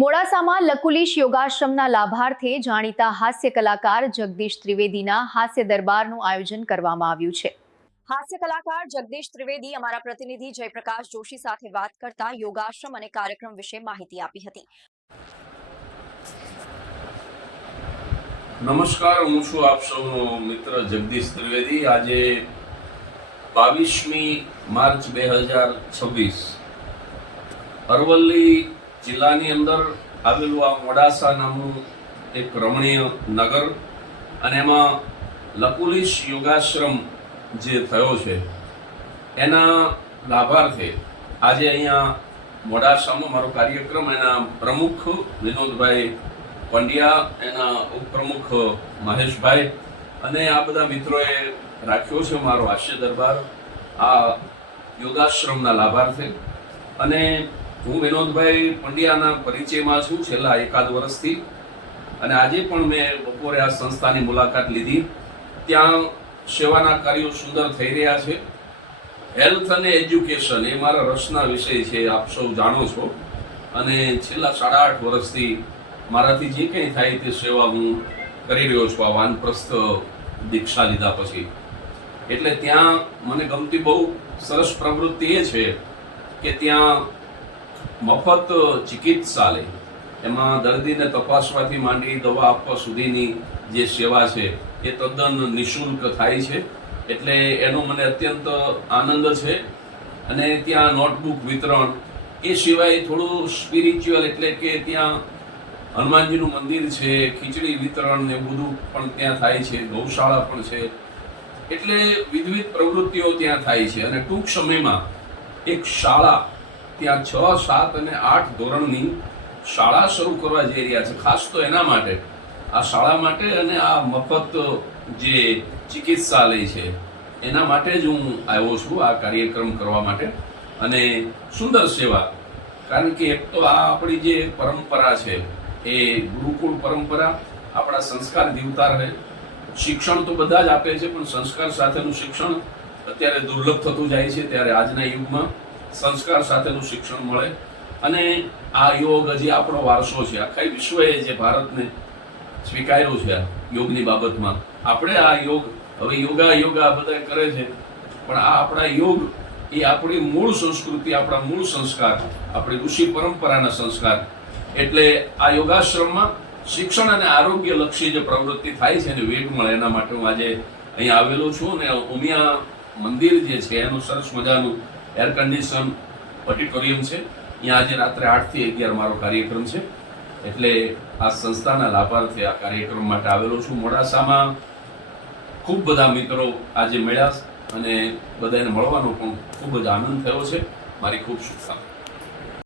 મોડાસામાં લકુલિશ યોગાશ્રમના લાભાર્થે જાણીતા હાસ્ય કલાકાર જગદીશ ત્રિવેદીના હાસ્ય દરબારનું આયોજન કરવામાં આવ્યું છે। હાસ્ય કલાકાર જગદીશ ત્રિવેદી અમારા પ્રતિનિધિ જયપ્રકાશ જોશી સાથે વાત કરતા યોગાશ્રમ અને કાર્યક્રમ વિશે માહિતી આપી હતી। નમસ્કાર, હું છું આપ સૌનો મિત્ર જગદીશ ત્રિવેદી। આજે 22મી માર્ચ 2026 અરવલ્લી જિલ્લાની અંદર આવેલું આ મોડાસા નામનું એક રમણીય નગર અને એમાં લકુલિશ યોગાશ્રમ જે થયો છે એના લાભાર્થે આજે અહીંયા મોડાસામાં મારો કાર્યક્રમ એના પ્રમુખ વિનોદભાઈ પંડ્યા, એના ઉપપ્રમુખ મહેશભાઈ અને આ બધા મિત્રોએ રાખ્યો છે મારો હાસ્ય દરબાર આ યોગાશ્રમના લાભાર્થે। અને હું વિનોદભાઈ પંડ્યાના પરિચયમાં છું છેલ્લા 1 વર્ષથી અને આજે પણ મેં બપોરે આ સંસ્થાની મુલાકાત લીધી। ત્યાં સેવાના કાર્યો સુંદર થઈ રહ્યા છે। હેલ્થ અને એજ્યુકેશન એ મારા રસના વિષય છે, આપ સૌ જાણો છો। અને છેલ્લા 8.5 વર્ષથી મારાથી જે કંઈ થાય તે સેવા હું કરી રહ્યો છું આ વાનપ્રસ્થ દીક્ષા લીધા પછી। એટલે ત્યાં મને ગમતી બહુ સરસ પ્રવૃત્તિ એ છે કે ત્યાં મફત ચિકિત્સાલય, એમાં દર્દીને તપાસવાથી માંડી દવા આપવા સુધીની જે સેવા છે એ તદ્દન નિઃશુલ્ક થાય છે। એટલે એનો મને અત્યંત આનંદ છે। અને ત્યાં નોટબુક વિતરણ, એ સિવાય થોડું સ્પિરિચ્યુઅલ, એટલે કે ત્યાં હનુમાનજીનું મંદિર છે, ખીચડી વિતરણ ને બધું પણ ત્યાં થાય છે, ગૌશાળા પણ છે। એટલે વિવિધ પ્રવૃત્તિઓ ત્યાં થાય છે। અને ટૂંક સમયમાં એક શાળા, ત્યાં 6, 7 અને 8 ધોરણની શાળા શરૂ કરવા જઈ રહ્યા છે, ખાસ તો એના માટે, આ શાળા માટે અને આ મફત જે ચિકિત્સાલય છે એના માટે જ હું આવ્યો છું આ કાર્યક્રમ કરવા માટે। અને સુંદર સેવા, કારણ કે એક તો આ આપણી જે પરંપરા છે એ ગુરુકુળ પરંપરા, આપણા સંસ્કાર જીવતા રહે। શિક્ષણ તો બધા જ આપે છે, પણ સંસ્કાર સાથેનું શિક્ષણ અત્યારે દુર્લભ થતું જાય છે, ત્યારે આજના યુગમાં સંસ્કાર સાથેનું શિક્ષણ મળે। અને આ યોગ હજી આપણો વારસો છે, આખા વિશ્વએ જે ભારતને સ્વીકાર્યો છે યોગની બાબતમાં। આપણે આ યોગ, હવે યોગા બધા કરે છે, પણ આ આપણા યોગ એ આપણી મૂળ સંસ્કૃતિ, આપણા મૂળ સંસ્કાર, આપણી ઋષિ પરંપરાના સંસ્કાર। એટલે આ યોગાશ્રમમાં શિક્ષણ અને આરોગ્ય લક્ષી જે પ્રવૃત્તિ થાય છે એને વેગ મળે, એના માટે હું આજે અહીંયા આવેલો છું। અને ઉમિયા મંદિર જે છે એનું સરસ મજાનું એર કન્ડિશન ઓડિટોરિયમ છે, અહીંયા આજે રાત્રે 8 થી 11 મારો કાર્યક્રમ છે। એટલે આ સંસ્થાના લાભાર્થે આ કાર્યક્રમ માટે આવેલો છું। મોડાસામાં ખૂબ બધા મિત્રો આજે મળ્યા અને બધાને મળવાનો પણ ખૂબ જ આનંદ થયો છે। મારી ખૂબ શુભકામના।